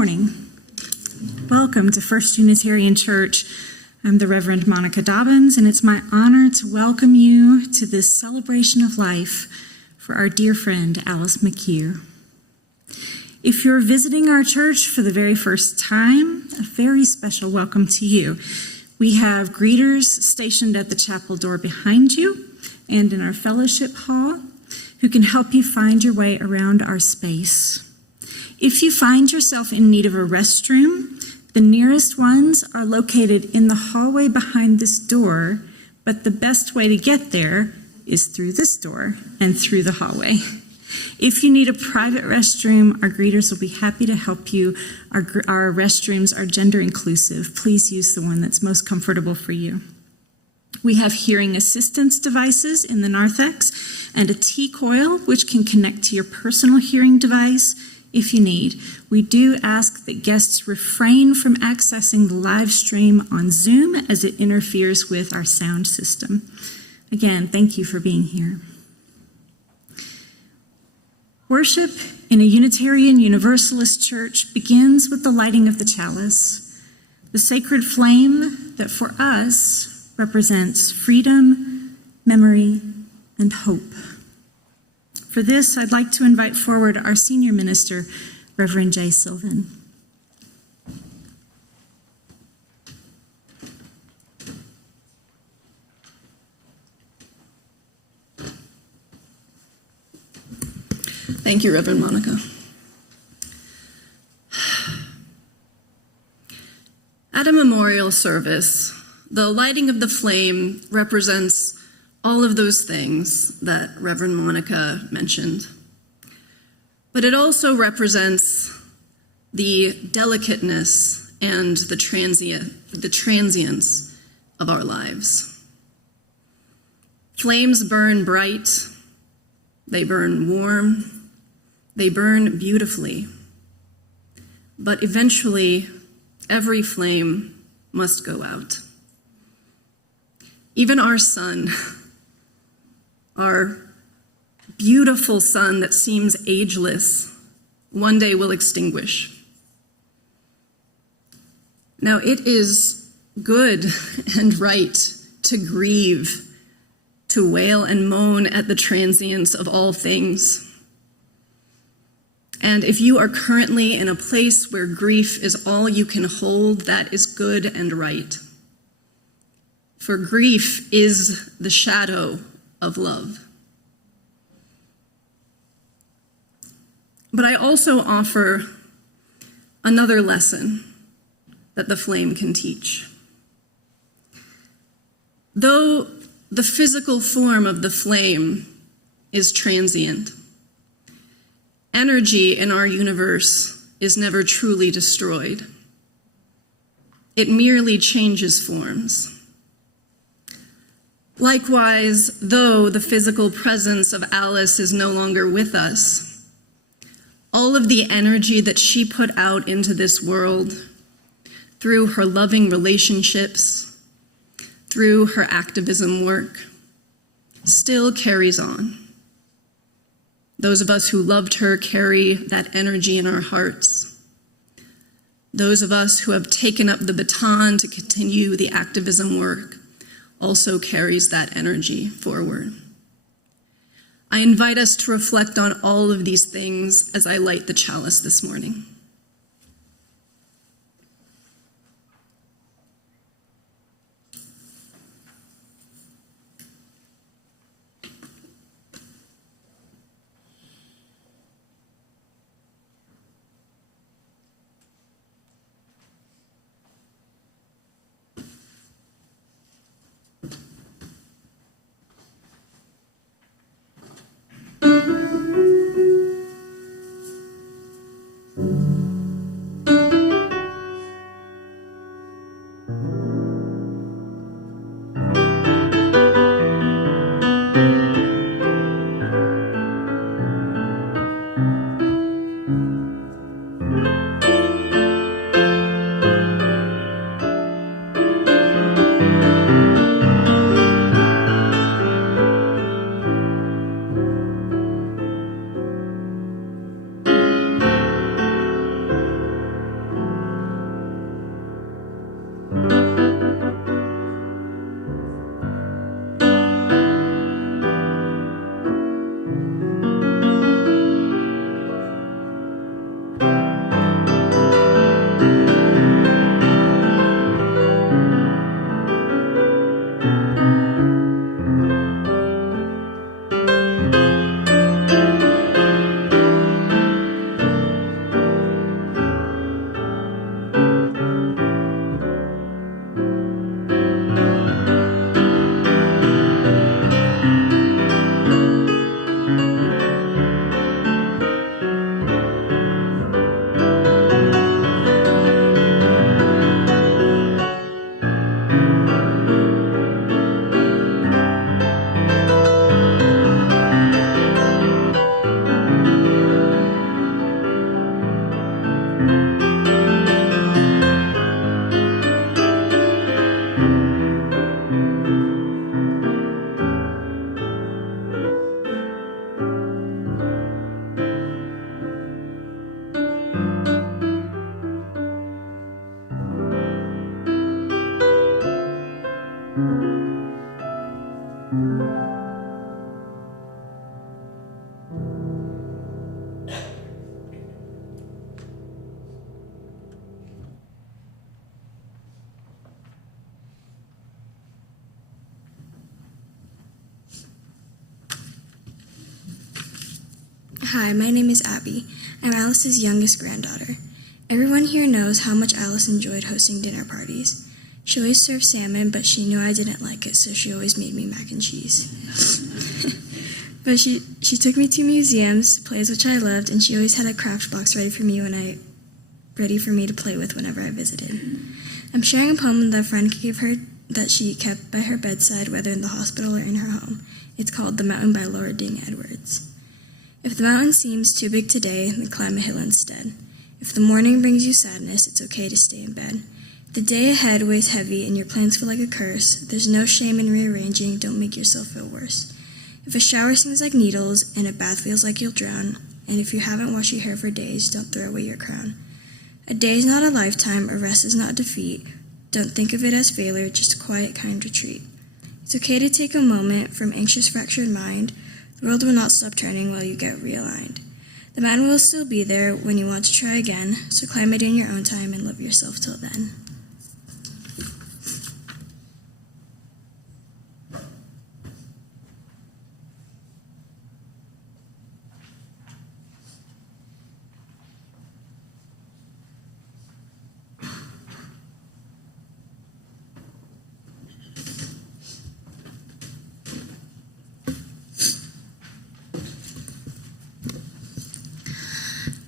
morning. Welcome to First Unitarian Church. I'm the Reverend Monica Dobbins, and it's my honor to welcome you to this celebration of life for our dear friend, Alice McHugh. If you're visiting our church for the very first time, a very special welcome to you. We have greeters stationed at the chapel door behind you and in our fellowship hall who can help you find your way around our space. If you find yourself in need of a restroom, the nearest ones are located in the hallway behind this door, but the best way to get there is through this door and through the hallway. If you need a private restroom, our greeters will be happy to help you. Our restrooms are gender inclusive. Please use the one that's most comfortable for you. We have hearing assistance devices in the narthex and a T-coil, which can connect to your personal hearing device if you need. We do ask that guests refrain from accessing the live stream on Zoom as it interferes with our sound system. Again, thank you for being here. Worship in a Unitarian Universalist church begins with the lighting of the chalice, the sacred flame that for us represents freedom, memory, and hope. For this, I'd like to invite forward our senior minister, Reverend J. Sylvan. Thank you, Reverend Monica. At a memorial service, the lighting of the flame represents all of those things that Reverend Monica mentioned. But it also represents the delicateness and the transience of our lives. Flames burn bright, they burn warm, they burn beautifully. But eventually, every flame must go out. Even our sun, our beautiful sun that seems ageless, one day will extinguish. Now, it is good and right to grieve, to wail and moan at the transience of all things. And if you are currently in a place where grief is all you can hold, that is good and right. For grief is the shadow of love. But I also offer another lesson that the flame can teach. Though the physical form of the flame is transient, energy in our universe is never truly destroyed. It merely changes forms. Likewise, though the physical presence of Alice is no longer with us, all of the energy that she put out into this world through her loving relationships, through her activism work, still carries on. Those of us who loved her carry that energy in our hearts. Those of us who have taken up the baton to continue the activism work also carries that energy forward. I invite us to reflect on all of these things as I light the chalice this morning. Hi, my name is Abby. I'm Alice's youngest granddaughter. Everyone here knows how much Alice enjoyed hosting dinner parties. She always served salmon, but she knew I didn't like it, so she always made me mac and cheese. But she took me to museums, plays which I loved, and she always had a craft box ready for me to play with whenever I visited. I'm sharing a poem that a friend gave her that she kept by her bedside, whether in the hospital or in her home. It's called The Mountain by Laura Ding Edwards. If the mountain seems too big today, then climb a hill instead. If the morning brings you sadness, it's okay to stay in bed. If the day ahead weighs heavy and your plans feel like a curse, there's no shame in rearranging, don't make yourself feel worse. If a shower stings like needles and a bath feels like you'll drown, and if you haven't washed your hair for days, don't throw away your crown. A day is not a lifetime, a rest is not defeat. Don't think of it as failure, just a quiet, kind retreat. It's okay to take a moment from anxious, fractured mind. The world will not stop turning while you get realigned. The mountain will still be there when you want to try again, so climb it in your own time and love yourself till then.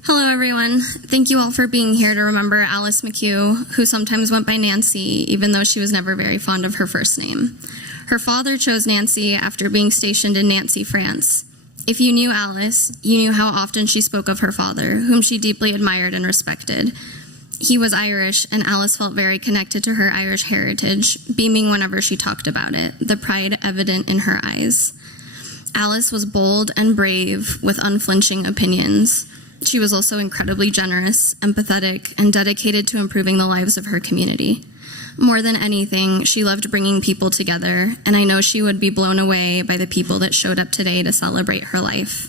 Hello, everyone. Thank you all for being here to remember Alice McHugh, who sometimes went by Nancy, even though she was never very fond of her first name. Her father chose Nancy after being stationed in Nancy, France. If you knew Alice, you knew how often she spoke of her father, whom she deeply admired and respected. He was Irish, and Alice felt very connected to her Irish heritage, beaming whenever she talked about it, the pride evident in her eyes. Alice was bold and brave, with unflinching opinions. She was also incredibly generous, empathetic, and dedicated to improving the lives of her community. More than anything, she loved bringing people together, and I know she would be blown away by the people that showed up today to celebrate her life.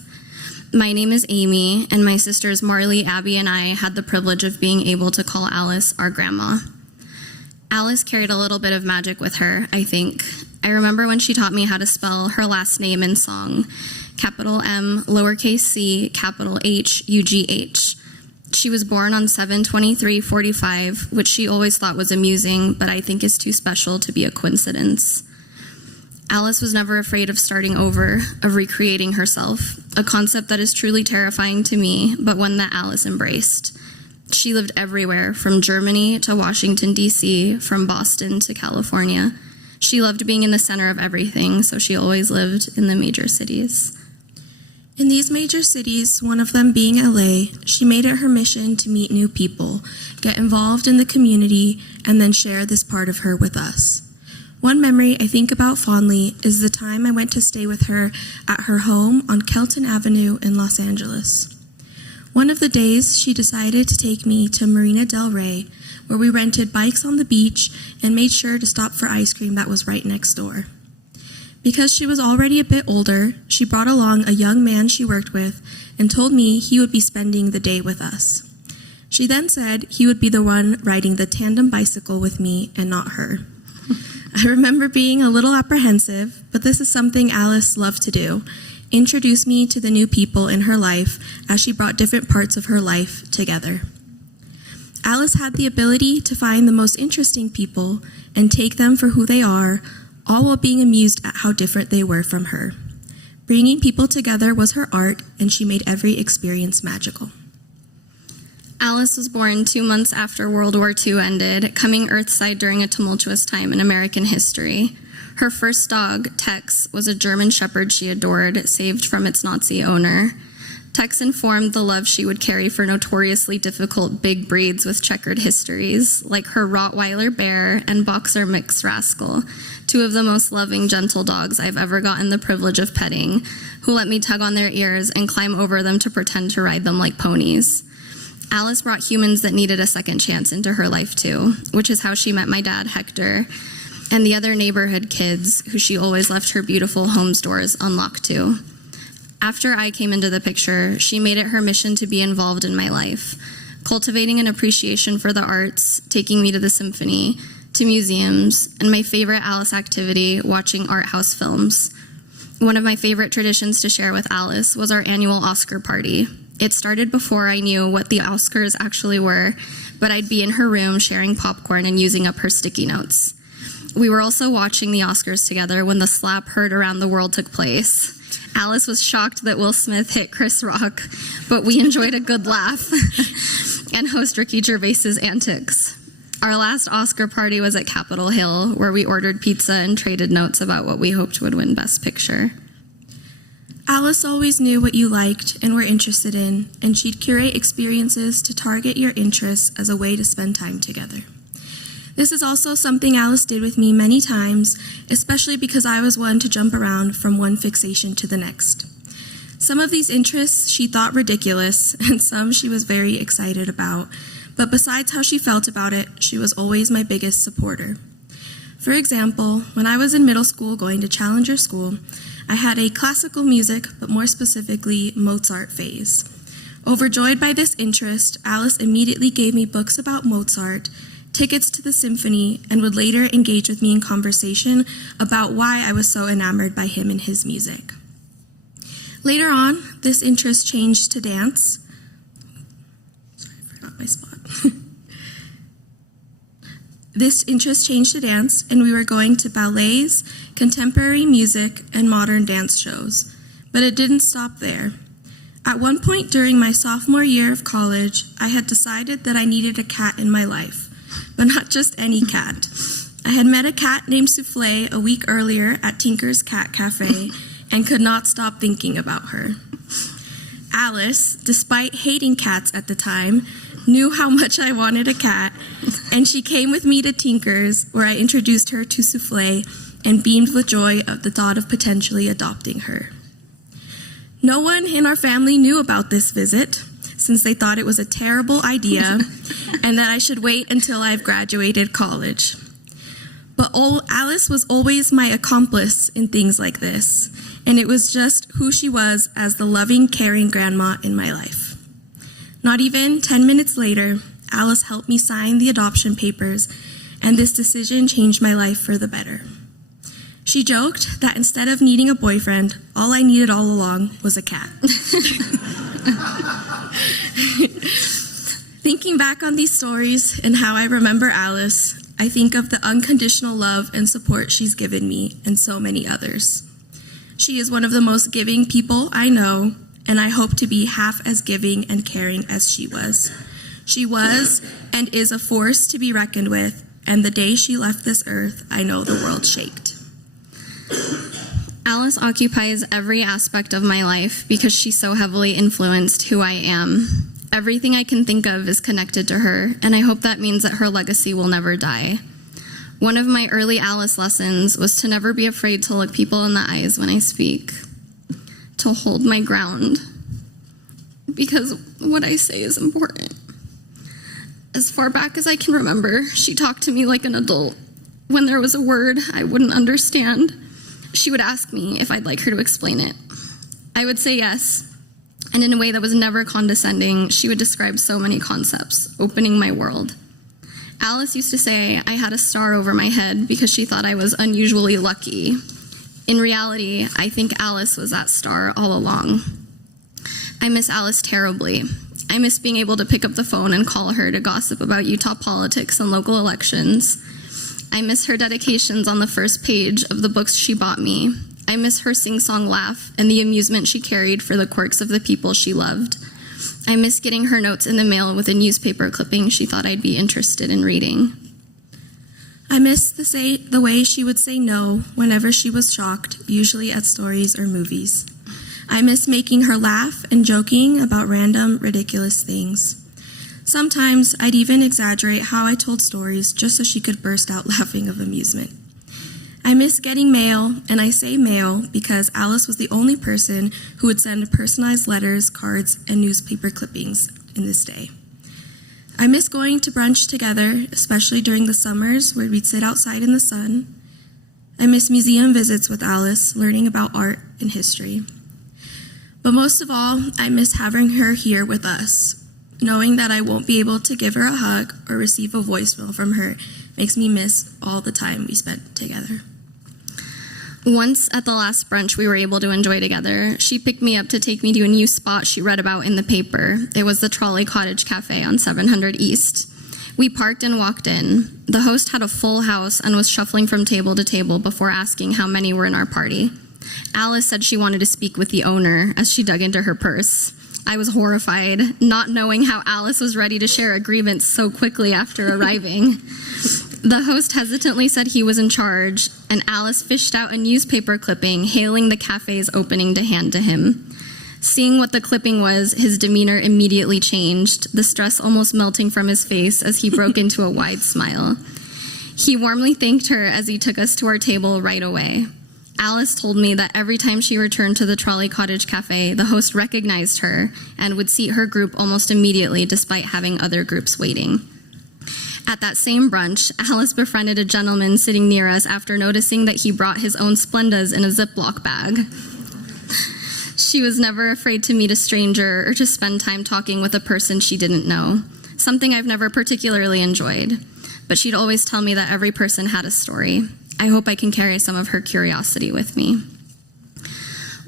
My name is Amy, and my sisters Marley, Abby, and I had the privilege of being able to call Alice our grandma. Alice carried a little bit of magic with her, I think. I remember when she taught me how to spell her last name in song. Capital M, lowercase c, capital H, UGH. She was born on 7/23/45, which she always thought was amusing, but I think is too special to be a coincidence. Alice was never afraid of starting over, of recreating herself, a concept that is truly terrifying to me, but one that Alice embraced. She lived everywhere, from Germany to Washington, D.C., from Boston to California. She loved being in the center of everything, so she always lived in the major cities. In these major cities, one of them being LA, she made it her mission to meet new people, get involved in the community, and then share this part of her with us. One memory I think about fondly is the time I went to stay with her at her home on Kelton Avenue in Los Angeles. One of the days, she decided to take me to Marina del Rey, where we rented bikes on the beach and made sure to stop for ice cream that was right next door. Because she was already a bit older, she brought along a young man she worked with and told me he would be spending the day with us. She then said he would be the one riding the tandem bicycle with me and not her. I remember being a little apprehensive, but this is something Alice loved to do, introduce me to the new people in her life as she brought different parts of her life together. Alice had the ability to find the most interesting people and take them for who they are, all while being amused at how different they were from her. Bringing people together was her art, and she made every experience magical. Alice was born 2 months after World War II ended, coming earthside during a tumultuous time in American history. Her first dog, Tex, was a German shepherd she adored, saved from its Nazi owner. Tex informed the love she would carry for notoriously difficult big breeds with checkered histories, like her Rottweiler Bear and Boxer Mix Rascal, two of the most loving, gentle dogs I've ever gotten the privilege of petting, who let me tug on their ears and climb over them to pretend to ride them like ponies. Alice brought humans that needed a second chance into her life too, which is how she met my dad, Hector, and the other neighborhood kids who she always left her beautiful home's doors unlocked to. After I came into the picture, she made it her mission to be involved in my life, cultivating an appreciation for the arts, taking me to the symphony, to museums, and my favorite Alice activity, watching art house films. One of my favorite traditions to share with Alice was our annual Oscar party. It started before I knew what the Oscars actually were, but I'd be in her room sharing popcorn and using up her sticky notes. We were also watching the Oscars together when the slap heard around the world took place. Alice was shocked that Will Smith hit Chris Rock, but we enjoyed a good laugh and host Ricky Gervais's antics. Our last Oscar party was at Capitol Hill, where we ordered pizza and traded notes about what we hoped would win Best Picture. Alice always knew what you liked and were interested in, and she'd curate experiences to target your interests as a way to spend time together. This is also something Alice did with me many times, especially because I was one to jump around from one fixation to the next. Some of these interests she thought ridiculous, and some she was very excited about, but besides how she felt about it, she was always my biggest supporter. For example, when I was in middle school going to Challenger School, I had a classical music, but more specifically Mozart phase. Overjoyed by this interest, Alice immediately gave me books about Mozart, tickets to the symphony, and would later engage with me in conversation about why I was so enamored by him and his music. Later on, this interest changed to dance. Sorry, I forgot my spot. This interest changed to dance, and we were going to ballets, contemporary music, and modern dance shows. But it didn't stop there. At one point during my sophomore year of college, I had decided that I needed a cat in my life, but not just any cat. I had met a cat named Soufflé a week earlier at Tinker's Cat Cafe and could not stop thinking about her. Alice, despite hating cats at the time, knew how much I wanted a cat, and she came with me to Tinker's, where I introduced her to Soufflé and beamed with joy at the thought of potentially adopting her. No one in our family knew about this visit, since they thought it was a terrible idea and that I should wait until I've graduated college. But Alice was always my accomplice in things like this, and it was just who she was as the loving, caring grandma in my life. Not even 10 minutes later, Alice helped me sign the adoption papers, and this decision changed my life for the better. She joked that instead of needing a boyfriend, all I needed all along was a cat. Thinking back on these stories and how I remember Alice, I think of the unconditional love and support she's given me and so many others. She is one of the most giving people I know, and I hope to be half as giving and caring as she was. She was and is a force to be reckoned with, and the day she left this earth, I know the world shaked. Alice occupies every aspect of my life because she so heavily influenced who I am. Everything I can think of is connected to her, and I hope that means that her legacy will never die. One of my early Alice lessons was to never be afraid to look people in the eyes when I speak, to hold my ground, because what I say is important. As far back as I can remember, she talked to me like an adult. When there was a word I wouldn't understand, she would ask me if I'd like her to explain it. I would say yes, and in a way that was never condescending, she would describe so many concepts, opening my world. Alice used to say I had a star over my head because she thought I was unusually lucky. In reality, I think Alice was that star all along. I miss Alice terribly. I miss being able to pick up the phone and call her to gossip about Utah politics and local elections. I miss her dedications on the first page of the books she bought me. I miss her sing-song laugh and the amusement she carried for the quirks of the people she loved. I miss getting her notes in the mail with a newspaper clipping she thought I'd be interested in reading. I miss the way she would say no whenever she was shocked, usually at stories or movies. I miss making her laugh and joking about random, ridiculous things. Sometimes I'd even exaggerate how I told stories just so she could burst out laughing of amusement. I miss getting mail, and I say mail because Alice was the only person who would send personalized letters, cards, and newspaper clippings in this day. I miss going to brunch together, especially during the summers where we'd sit outside in the sun. I miss museum visits with Alice, learning about art and history. But most of all, I miss having her here with us. Knowing that I won't be able to give her a hug or receive a voicemail from her makes me miss all the time we spent together. Once at the last brunch we were able to enjoy together, she picked me up to take me to a new spot she read about in the paper. It was the Trolley Cottage Cafe on 700 East. We parked and walked in. The host had a full house and was shuffling from table to table before asking how many were in our party. Alice said she wanted to speak with the owner as she dug into her purse. I was horrified, not knowing how Alice was ready to share a grievance so quickly after arriving. The host hesitantly said he was in charge, and Alice fished out a newspaper clipping hailing the cafe's opening to hand to him. Seeing what the clipping was, his demeanor immediately changed, the stress almost melting from his face as he broke into a wide smile. He warmly thanked her as he took us to our table right away. Alice told me that every time she returned to the Trolley Cottage Cafe, the host recognized her and would seat her group almost immediately despite having other groups waiting. At that same brunch, Alice befriended a gentleman sitting near us after noticing that he brought his own Splendas in a Ziploc bag. She was never afraid to meet a stranger or to spend time talking with a person she didn't know, something I've never particularly enjoyed. But she'd always tell me that every person had a story. I hope I can carry some of her curiosity with me.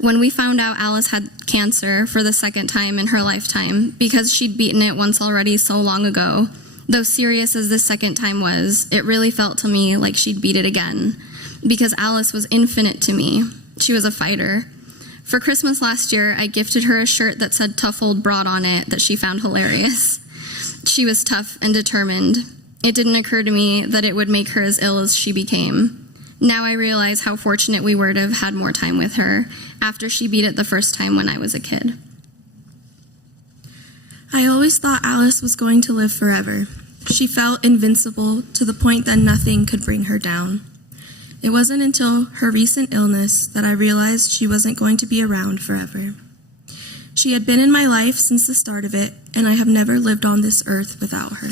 When we found out Alice had cancer for the second time in her lifetime, because she'd beaten it once already so long ago, though serious as this second time was, it really felt to me like she'd beat it again, because Alice was infinite to me. She was a fighter. For Christmas last year, I gifted her a shirt that said "Tough Old Broad" on it that she found hilarious. She was tough and determined. It didn't occur to me that it would make her as ill as she became. Now I realize how fortunate we were to have had more time with her after she beat it the first time when I was a kid. I always thought Alice was going to live forever. She felt invincible to the point that nothing could bring her down. It wasn't until her recent illness that I realized she wasn't going to be around forever. She had been in my life since the start of it, and I have never lived on this earth without her.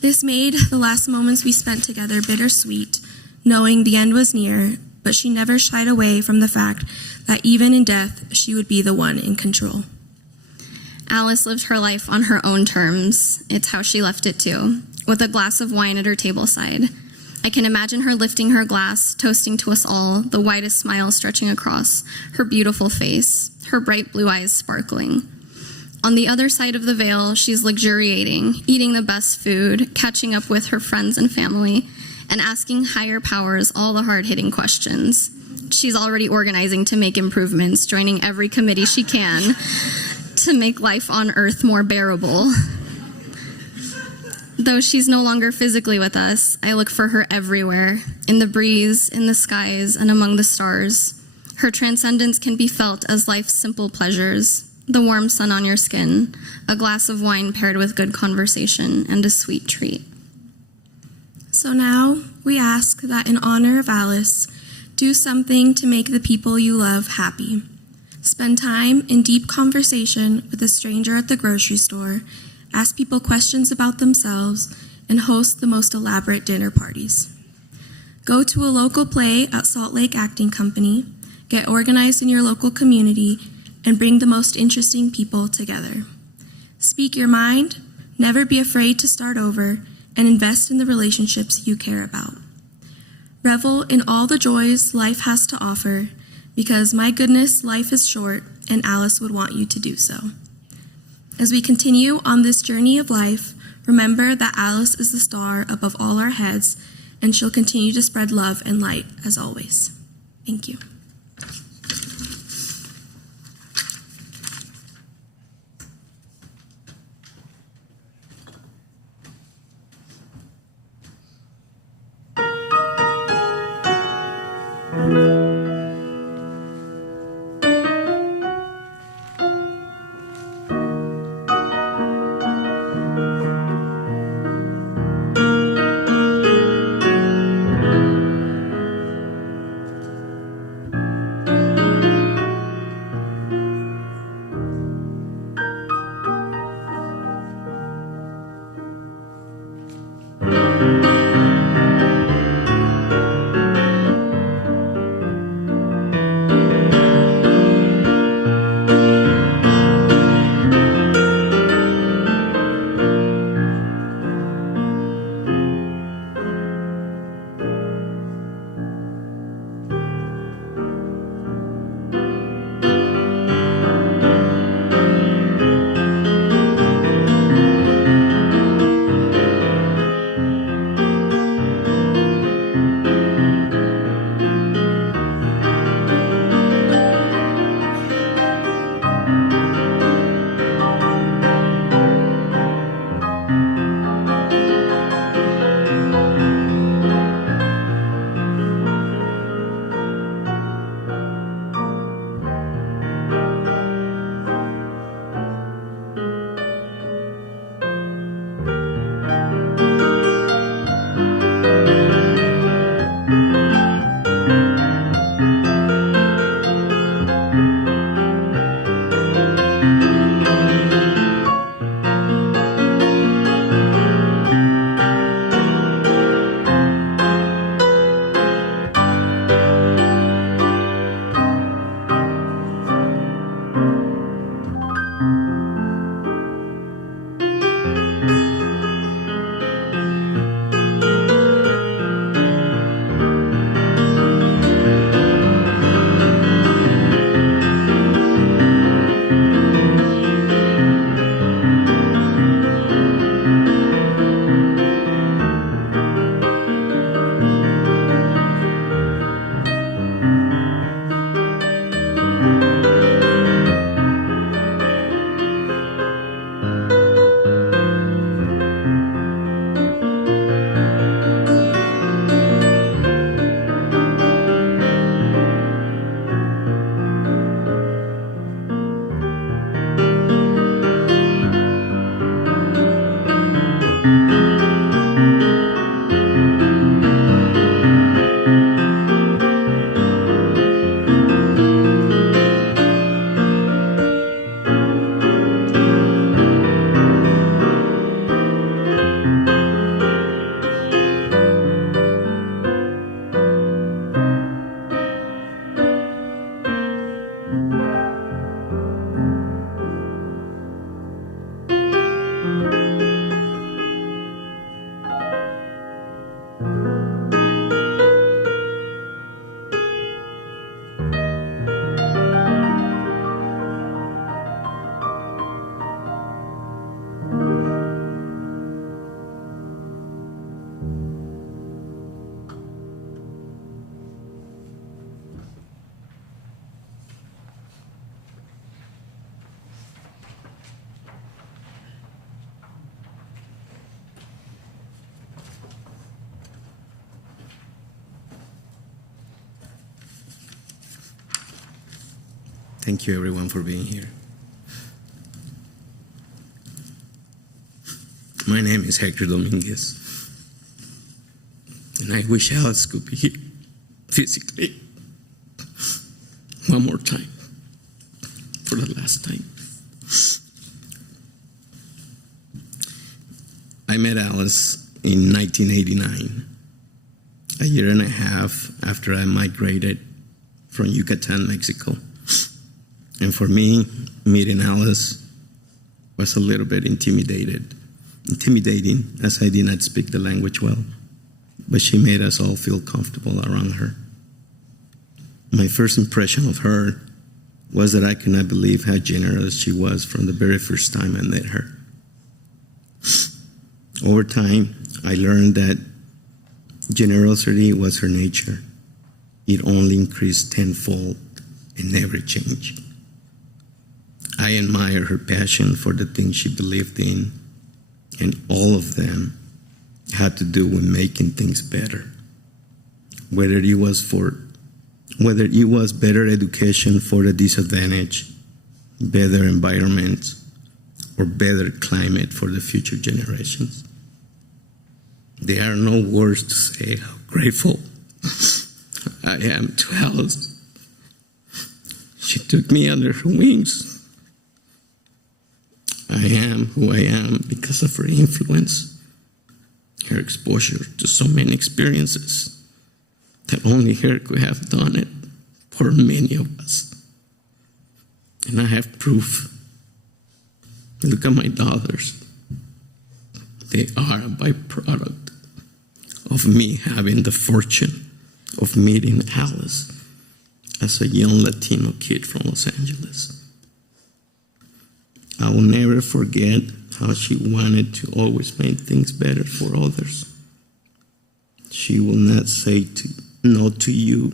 This made the last moments we spent together bittersweet, knowing the end was near, but she never shied away from the fact that even in death, she would be the one in control. Alice lived her life on her own terms. It's how she left it too, with a glass of wine at her tableside. I can imagine her lifting her glass, toasting to us all, the widest smile stretching across her beautiful face, her bright blue eyes sparkling. On the other side of the veil, she's luxuriating, eating the best food, catching up with her friends and family, and asking higher powers all the hard-hitting questions. She's already organizing to make improvements, joining every committee she can to make life on Earth more bearable. Though she's no longer physically with us, I look for her everywhere, in the breeze, in the skies, and among the stars. Her transcendence can be felt as life's simple pleasures, the warm sun on your skin, a glass of wine paired with good conversation, and a sweet treat. So now we ask that in honor of Alice, do something to make the people you love happy. Spend time in deep conversation with a stranger at the grocery store, ask people questions about themselves, and host the most elaborate dinner parties. Go to a local play at Salt Lake Acting Company, get organized in your local community, and bring the most interesting people together. Speak your mind, never be afraid to start over, and invest in the relationships you care about. Revel in all the joys life has to offer, because my goodness, life is short, and Alice would want you to do so. As we continue on this journey of life, remember that Alice is the star above all our heads, and she'll continue to spread love and light as always. Thank you. Thank you, everyone, for being here. My name is Hector Dominguez, and I wish Alice could be here physically one more time, for the last time. I met Alice in 1989, a year and a half after I migrated from Yucatan, Mexico. And for me, meeting Alice was a little bit intimidating, as I did not speak the language well. But she made us all feel comfortable around her. My first impression of her was that I could not believe how generous she was from the very first time I met her. Over time, I learned that generosity was her nature. It only increased tenfold and never changed. I admire her passion for the things she believed in, and all of them had to do with making things better. Whether it was better education for the disadvantaged, better environment, or better climate for the future generations. There are no words to say how grateful I am to Alice. She took me under her wings. I am who I am because of her influence, her exposure to so many experiences that only her could have done it for many of us. And I have proof. Look at my daughters. They are a byproduct of me having the fortune of meeting Alice as a young Latino kid from Los Angeles. I will never forget how she wanted to always make things better for others. She will not say no to you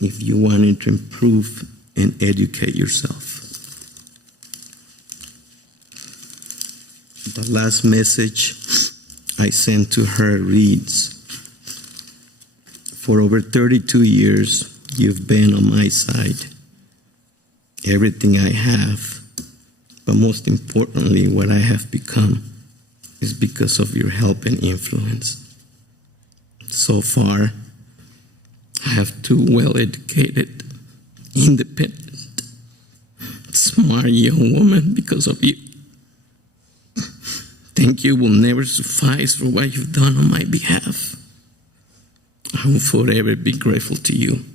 if you wanted to improve and educate yourself. The last message I sent to her reads, "For over 32 years, you've been on my side. Everything I have, but most importantly, what I have become, is because of your help and influence. So far, I have two well-educated, independent, smart young women because of you. Thank you will never suffice for what you've done on my behalf. I will forever be grateful to you.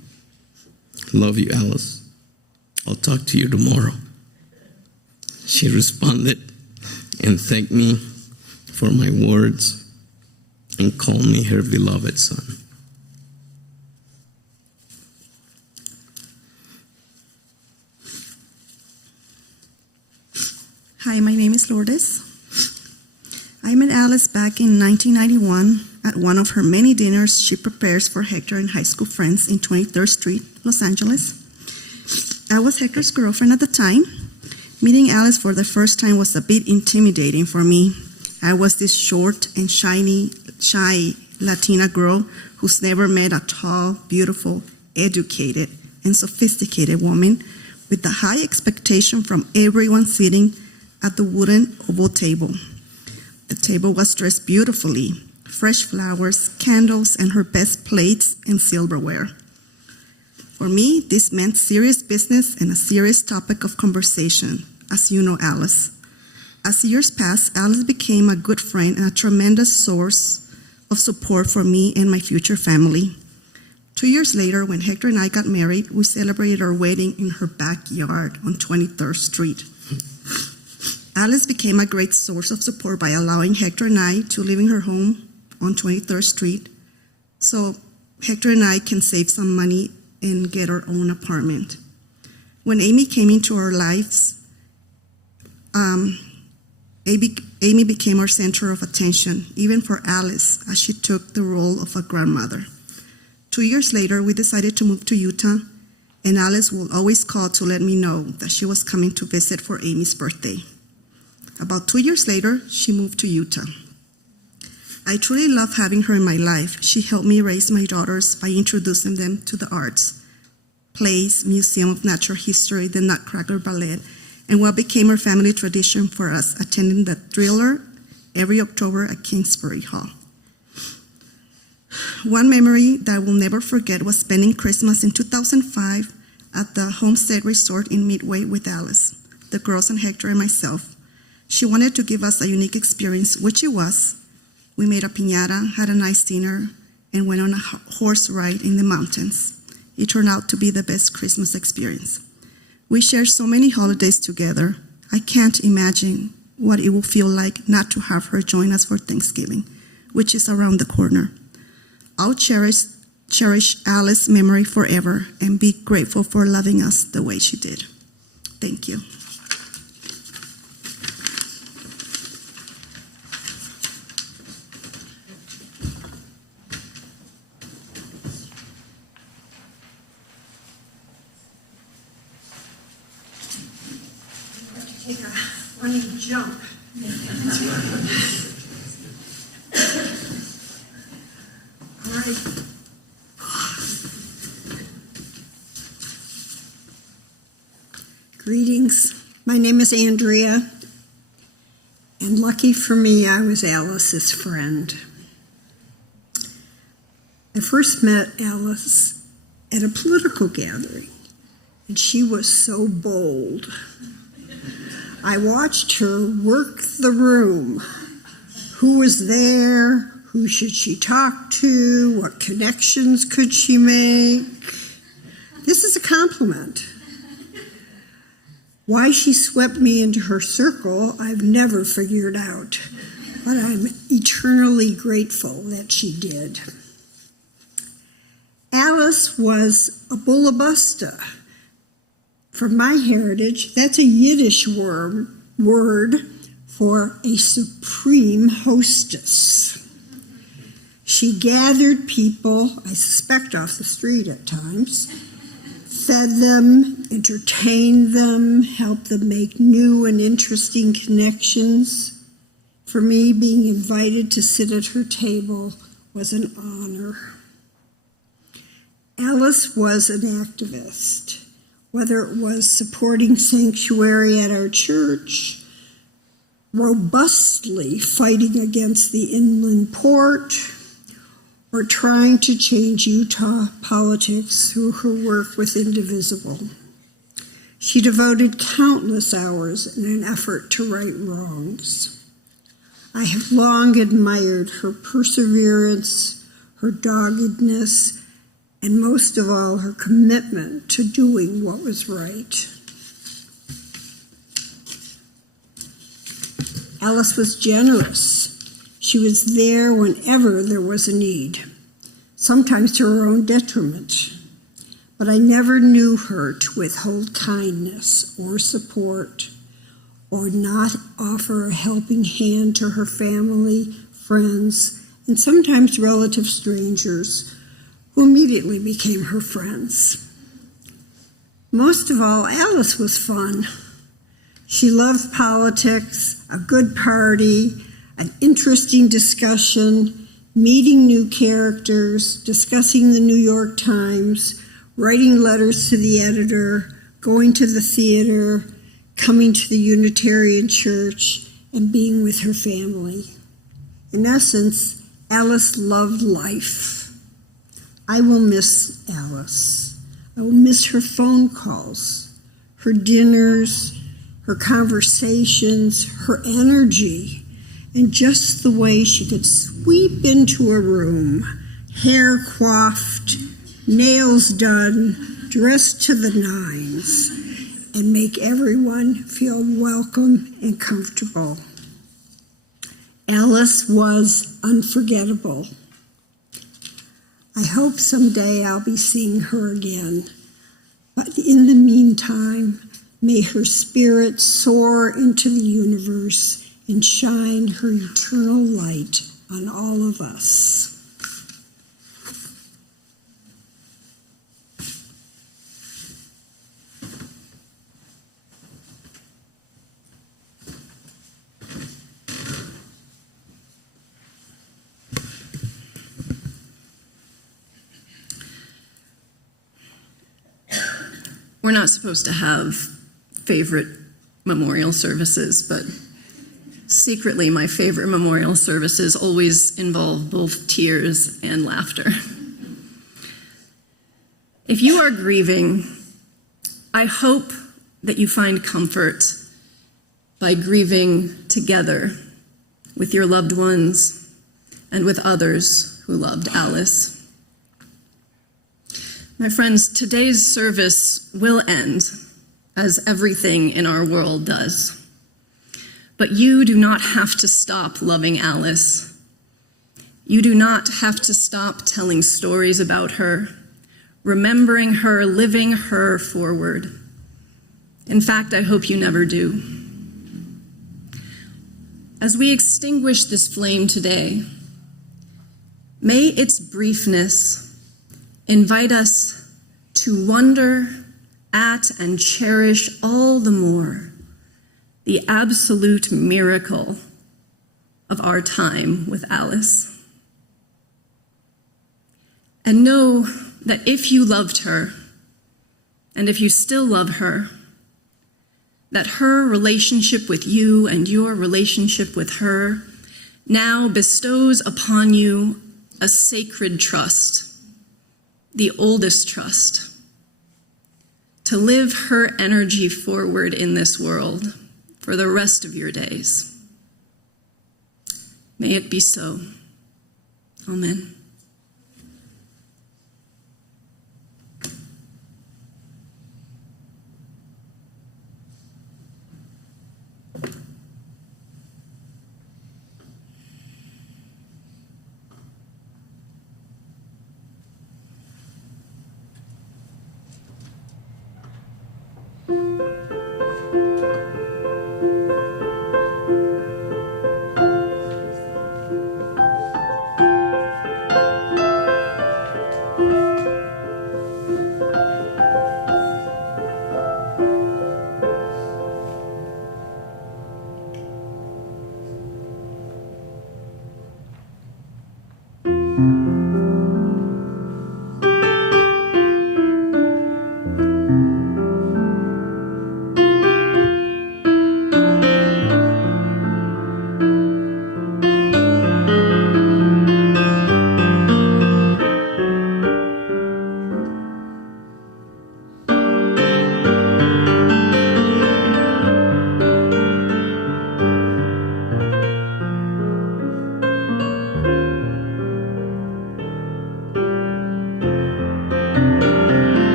Love you, Alice. I'll talk to you tomorrow." She responded and thanked me for my words and called me her beloved son. Hi, my name is Lourdes. I met Alice back in 1991 at one of her many dinners she prepares for Hector and high school friends in 23rd Street, Los Angeles. I was Hector's girlfriend at the time. Meeting Alice for the first time was a bit intimidating for me. I was this short and shy Latina girl who's never met a tall, beautiful, educated, and sophisticated woman with the high expectation from everyone sitting at the wooden oval table. The table was dressed beautifully, fresh flowers, candles, and her best plates and silverware. For me, this meant serious business and a serious topic of conversation, as you know Alice. As years passed, Alice became a good friend and a tremendous source of support for me and my future family. 2 years later, when Hector and I got married, we celebrated our wedding in her backyard on 23rd Street. Alice became a great source of support by allowing Hector and I to live in her home on 23rd Street, so Hector and I can save some money and get our own apartment. When Amy came into our lives, Amy became our center of attention, even for Alice, as she took the role of a grandmother. 2 years later, we decided to move to Utah, and Alice will always call to let me know that she was coming to visit for Amy's birthday. About 2 years later, she moved to Utah. I truly love having her in my life. She helped me raise my daughters by introducing them to the arts. plays, Museum of Natural History, the Nutcracker Ballet, and what became a family tradition for us, attending the Thriller every October at Kingsbury Hall. One memory that I will never forget was spending Christmas in 2005 at the Homestead Resort in Midway with Alice, the girls and Hector and myself. She wanted to give us a unique experience, which it was. We made a piñata, had a nice dinner, and went on a horse ride in the mountains. It turned out to be the best Christmas experience. We shared so many holidays together. I can't imagine what it will feel like not to have her join us for Thanksgiving, which is around the corner. I'll cherish Alice's memory forever and be grateful for loving us the way she did. Thank you. Take a running jump. All right. Greetings. My name is Andrea, and lucky for me, I was Alice's friend. I first met Alice at a political gathering, and she was so bold. I watched her work the room. Who was there? Who should she talk to? What connections could she make? This is a compliment. Why she swept me into her circle, I've never figured out, but I'm eternally grateful that she did. Alice was a bullabusta. From my heritage, that's a Yiddish word for a supreme hostess. She gathered people, I suspect off the street at times, fed them, entertained them, helped them make new and interesting connections. For me, being invited to sit at her table was an honor. Alice was an activist. Whether it was supporting sanctuary at our church, robustly fighting against the inland port, or trying to change Utah politics through her work with Indivisible. She devoted countless hours in an effort to right wrongs. I have long admired her perseverance, her doggedness, and most of all, her commitment to doing what was right. Alice was generous. She was there whenever there was a need, sometimes to her own detriment. But I never knew her to withhold kindness or support, or not offer a helping hand to her family, friends, and sometimes relative strangers, who immediately became her friends. Most of all, Alice was fun. She loved politics, a good party, an interesting discussion, meeting new characters, discussing the New York Times, writing letters to the editor, going to the theater, coming to the Unitarian church, and being with her family. In essence, Alice loved life. I will miss Alice. I will miss her phone calls, her dinners, her conversations, her energy, and just the way she could sweep into a room, hair coiffed, nails done, dressed to the nines, and make everyone feel welcome and comfortable. Alice was unforgettable. I hope someday I'll be seeing her again. But in the meantime, may her spirit soar into the universe and shine her eternal light on all of us. We're not supposed to have favorite memorial services, but secretly my favorite memorial services always involve both tears and laughter. If you are grieving, I hope that you find comfort by grieving together with your loved ones and with others who loved Alice. My friends, today's service will end, as everything in our world does. But you do not have to stop loving Alice. You do not have to stop telling stories about her, remembering her, living her forward. In fact, I hope you never do. As we extinguish this flame today, may its briefness invite us to wonder at and cherish all the more the absolute miracle of our time with Alice. And know that if you loved her, and if you still love her, that her relationship with you and your relationship with her now bestows upon you a sacred trust, the oldest trust, to live her energy forward in this world for the rest of your days. May it be so. Amen.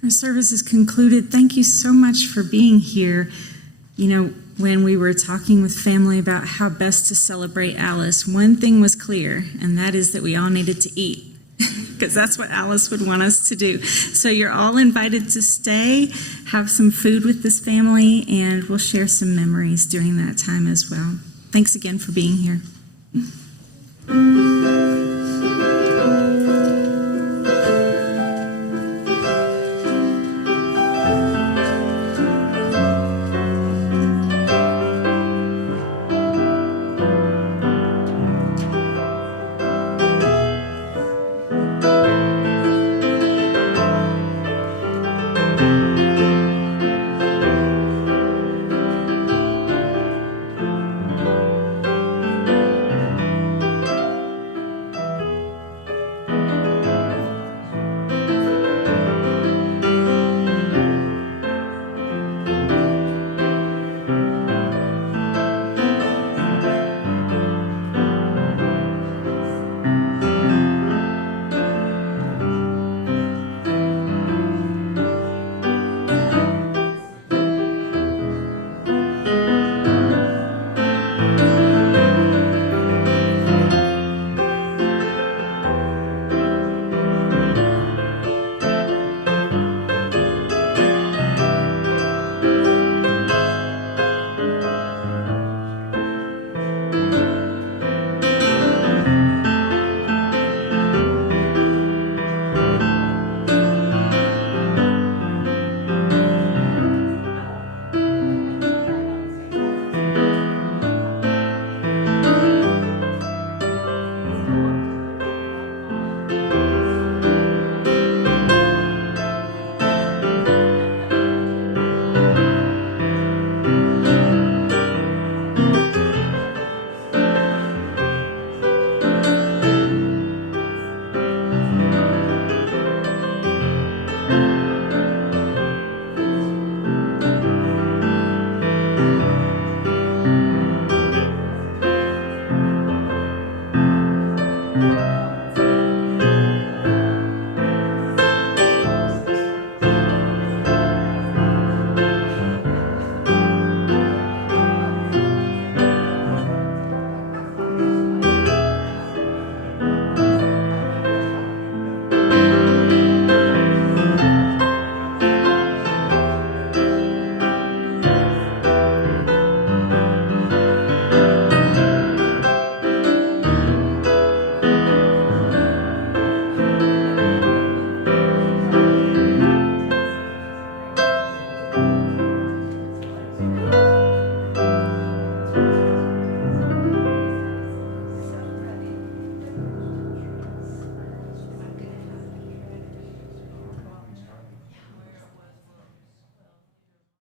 Our service is concluded. Thank you so much for being here. You know, when we were talking with family about how best to celebrate Alice, one thing was clear, and that is that we all needed to eat, because that's what Alice would want us to do. So you're all invited to stay, have some food with this family, and we'll share some memories during that time as well. Thanks again for being here.